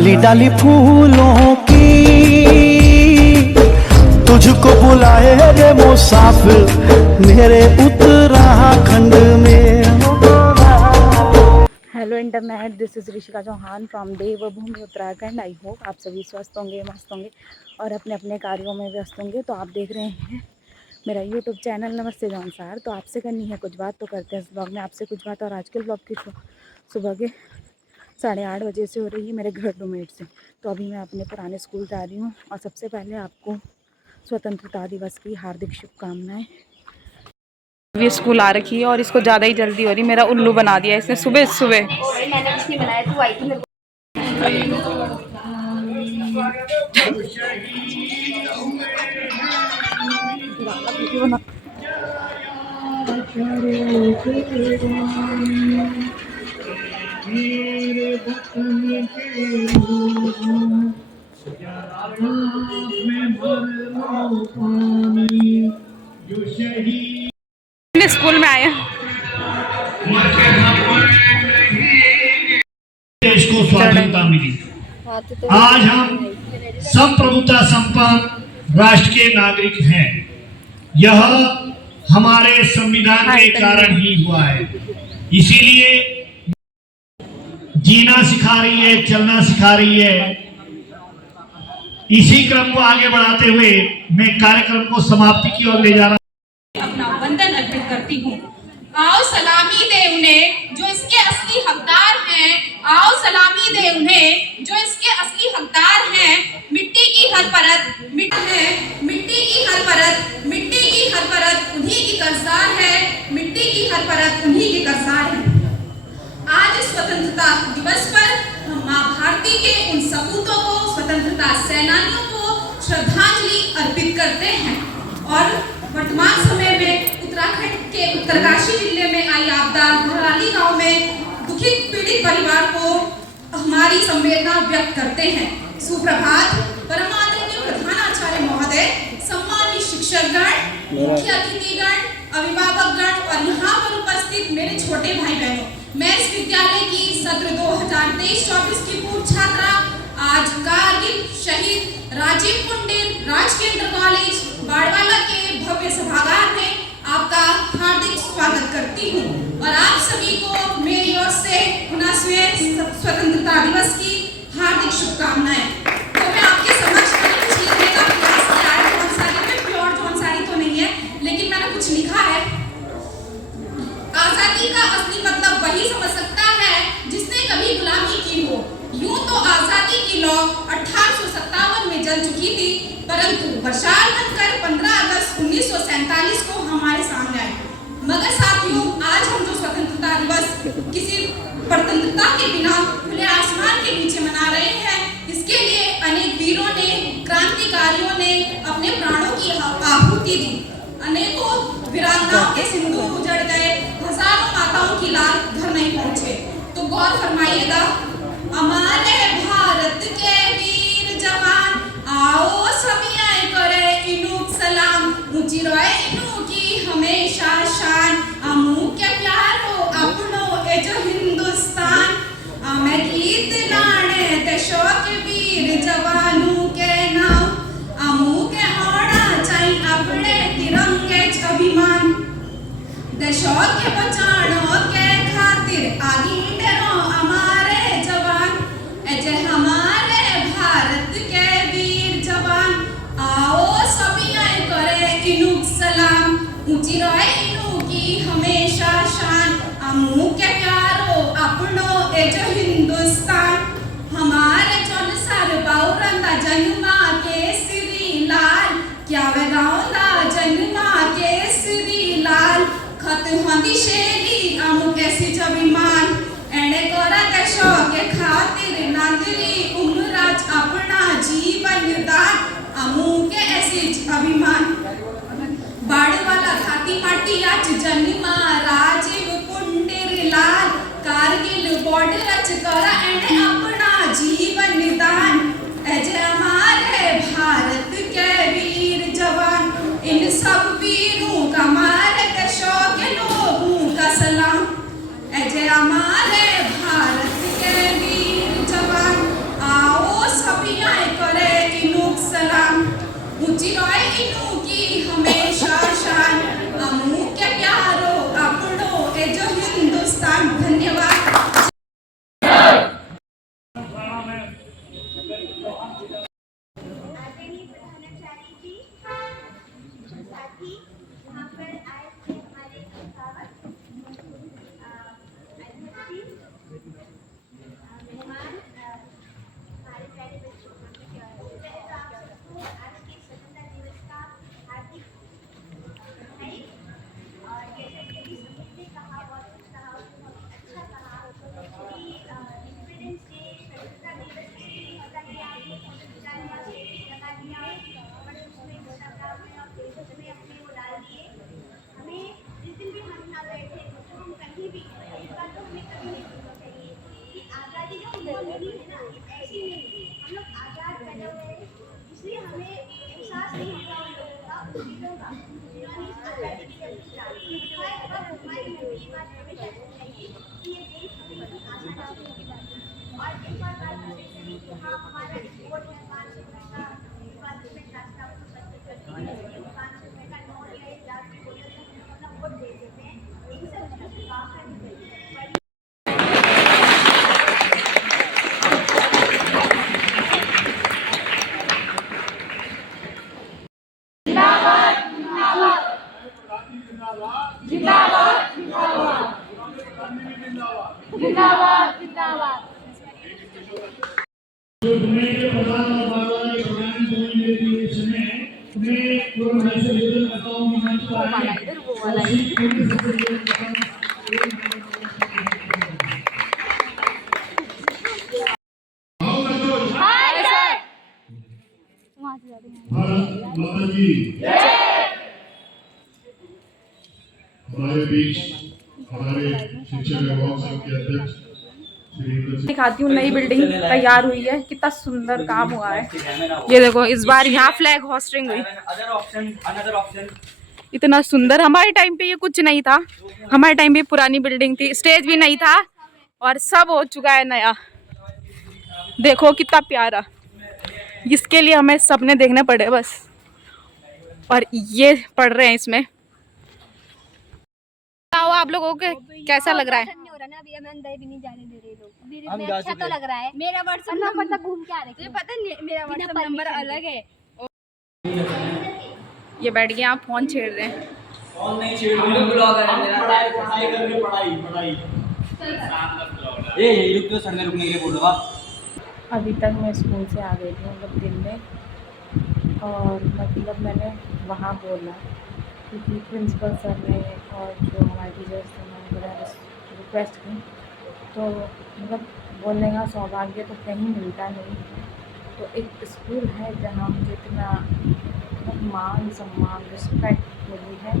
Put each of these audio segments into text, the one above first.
डाली डाली फूलों की तुझको बुलाए रे मुसाफिर मेरे उत्तराखंड में। Hello internet, this is Rishika Chauhan from Devbhoomi Uttarakhand. I hope आप सभी स्वस्थ होंगे, मस्त होंगे और अपने अपने कार्यों में व्यस्त होंगे। तो आप देख रहे हैं मेरा यूट्यूब चैनल नमस्ते जौनसार। तो आपसे करनी है कुछ बात, तो करते हैं इस ब्लॉग में आपसे कुछ बात। और आज के ब्लॉग की सुबह के 8:30 बजे से हो रही है मेरे घर डोमेट से। तो अभी मैं अपने पुराने स्कूल जा रही हूँ और सबसे पहले आपको स्वतंत्रता दिवस की हार्दिक शुभकामनाएं। ये स्कूल आ रखी है और इसको ज़्यादा ही जल्दी हो रही, मेरा उल्लू बना दिया इसने सुबह सुबह। मैंने कुछ नहीं बनाया, तू आई थी मेरे स्कूल में आया। देश को स्वाधीनता मिली। आज हम संप्रभुता संपन्न राष्ट्र के नागरिक हैं। यह हमारे संविधान के कारण ही हुआ है। इसीलिए जीना सिखा रही है, चलना सिखा रही है। इसी क्रम को आगे बढ़ाते हुए मैं कार्यक्रम को समाप्ति की ओर ले जा रहा हूं। अपना वंदन अर्पित करती हूँ। आओ सलामी दे उन्हें जो इसके असली हकदार हैं। आओ सलामी दे उन्हें जो इसके असली हकदार हैं। मिट्टी की हर परत मिट्टी की हर परत उन्हीं की कर्जदार है। मिट्टी की हर परत उन्हीं की कर्जदार है। आज स्वतंत्रता दिवस पर हम माँ भारती के उन सपूतों को, स्वतंत्रता सेनानियों को श्रद्धांजलि अर्पित करते हैं। और वर्तमान समय में उत्तराखंड के उत्तरकाशी जिले में आई आपदा भराली गांव में दुखित पीड़ित परिवार को हमारी संवेदना व्यक्त करते हैं। सुप्रभात। परम आदरणीय प्रधानाचार्य महोदय, सम्मानित शिक्षकगण, मुख्य अतिथिगण, अभिभावकगण और यहाँ पर उपस्थित मेरे छोटे भाई बहनों, मैं इस विद्यालय की सत्र 2023-24 की पूर्व छात्रा आज कारगिल शहीद राजीव कुंडेल राजकीय इंटर कॉलेज बाड़वाला के भव्य सभागार में आपका हार्दिक स्वागत करती हूँ और आप सभी को मेरी ओर से 49वें स्वतंत्रता दिवस की हार्दिक शुभकामनाएं। तो मैं आपके समक्ष कुछ लिखने का प्रयास किया है। जौनसारी में प्योर जौनसारी तो नहीं है, लेकिन मैंने कुछ लिखा है। आजादी का असली मतलब वही समझ सकता है जिसने कभी गुलामी की हो। यूं तो आजादी की लौ 1857 में जल चुकी थी, परंतु वर्षाल बनकर 15 अगस्त 1947 को हमारे सामने आई। मगर साथियों, आज हम जो स्वतंत्रता दिवस किसी परतंत्रता के बिना खुले आसमान के नीचे मना रहे हैं, इसके लिए अनेक वीरों ने, क्रांतिकारियों ने अपने प्राणों की आहुति दी। अनेकों वीरांगनाओं के सिंदूर उजड़ गए, हजारों माताओं की लाल घर नहीं पहुंचे। तो गौर फरमाइएगा। हमारे भारत के वीर जवान, आओ सभी आए करे इनुक सलाम। ऊंची रोए इनु की हमेशा शान, अमू के प्यारो अपनो ए जो हिंदुस्तान। मैं गीत लाने देशों के वीर जवानों के नाम, अमू के होना चाहिए अपने तिरंगे अभिमान। देशों के बचानों के खातिर आगे डरो हमारे जवान, ऐसे हमारे भारत के वीर जवान। आओ सभी आए करे इनुक सलाम, ऊंची रोए इनु की हमेशा शान। अमू के प्यारो अपनो ए जो हिंदुस्तान। हमारे 40 साल बाउरंदा जन्मा के श्री लाल, क्या वे गाँवदा जन्मा के श्री लाल। खत होंदी शेली अमू कैसी जबिमान, एने कोरा देशों के खातिर नांदली उमराज अपना जीवन दान। अमू के ऐसी अभिमान। बाड़वाला खाती माटी आज जन्मा राजीव कुंडेर लाल। कारगिल बॉर्डर अच करा एने अपना जीवन दान। ऐसे हमारे भारत के वीर जवान, इन सब वीरों का हमारे देशों के लोगों का सलाम। ऐसे हमारे भारत के वीर जवान, आओ जो दुनिया के प्रधान और बारह के प्रधान होने के समय मैं पूर्ण भाई से निवेदन करता हूं कि मंच पर आए और सीट पूरी भारत माता की हमारे बीच हमारे शिक्षक एवं संघ के अध्यक्ष दिखाती हूँ नई बिल्डिंग तैयार हुई है, कितना सुंदर काम हुआ है। ये देखो इस बार यहाँ फ्लैग होस्टिंग हुई, इतना सुंदर। हमारे टाइम पे ये कुछ नहीं था, हमारे टाइम पे पुरानी बिल्डिंग थी, स्टेज भी नहीं था और सब हो चुका है नया। देखो कितना प्यारा, इसके लिए हमें सपने देखने पड़े बस। और ये पढ़ रहे हैं इसमें। आप लोगों को कैसा लग रहा है? अभी हमें अंदर भी नहीं जाने दे रहे लोग। हमें अच्छा तो लग रहा है। मेरा व्हाट्सएप नंबर घूम के आ रहे हैं। पता नहीं मेरा व्हाट्सएप नंबर अलग है। ये बैठ गए आप फोन छेड़ रहे हैं। फोन नहीं छेड़ रहे, हम लोग ब्लॉगर हैं। मेरा पढ़ाई करके पढ़ाई ये रुक तो संडे रुकने के लिए बोल रहा। अभी तक मैं स्कूल से आ गई थी, मतलब दिन में, और मतलब मैंने वहाँ बोला क्योंकि प्रिंसिपल सर ने और जो हमारे टीचर्स थे उन्होंने बड़ा रिक्वेस्ट की, तो मतलब बोलने का सौभाग्य तो कहीं मिलता नहीं है। तो एक स्कूल है जहाँ मुझे इतना मान सम्मान रिस्पेक्ट मिली है,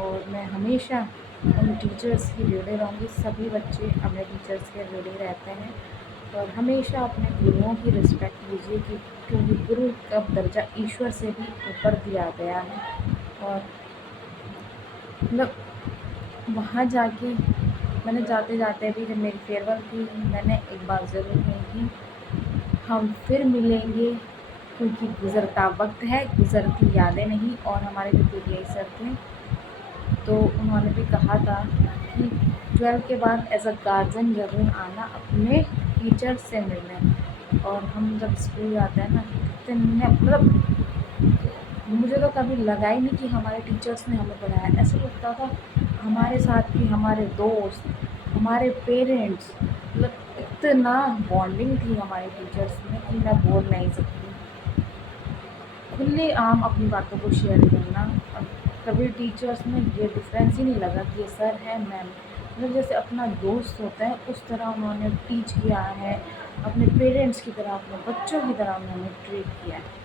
और मैं हमेशा उन टीचर्स की जुड़े रहूँगी। सभी बच्चे अपने टीचर्स के जुड़े रहते हैं, और हमेशा अपने गुरुओं की रिस्पेक्ट कीजिए क्योंकि गुरु का दर्जा ईश्वर से भी ऊपर दिया गया है। और मतलब वहाँ जाके मैंने जाते जाते भी, जब मेरी फेयरवेल थी, मैंने एक बात ज़रूर कही थी, हम फिर मिलेंगे क्योंकि गुज़रता वक्त है, गुज़रती यादें नहीं। और हमारे जो पीटीआई सर थे तो उन्होंने भी कहा था कि 12 के बाद एज अ गार्जियन ज़रूर आना अपने टीचर से मिलने। और हम जब स्कूल जाते हैं ना, कितने मतलब मुझे तो कभी लगा ही नहीं कि हमारे टीचर्स ने हमें पढ़ाया। ऐसा लगता था हमारे साथ भी हमारे दोस्त, हमारे पेरेंट्स, मतलब इतना बॉन्डिंग थी हमारे टीचर्स में कि मैं बोल नहीं सकती। खुले आम अपनी बातों को शेयर करना, और कभी टीचर्स में ये डिफरेंस ही नहीं लगा कि ये सर है मैम, मतलब जैसे अपना दोस्त होता है उस तरह उन्होंने टीच किया है, अपने पेरेंट्स की तरह, अपने बच्चों की तरह उन्होंने ट्रीट किया है।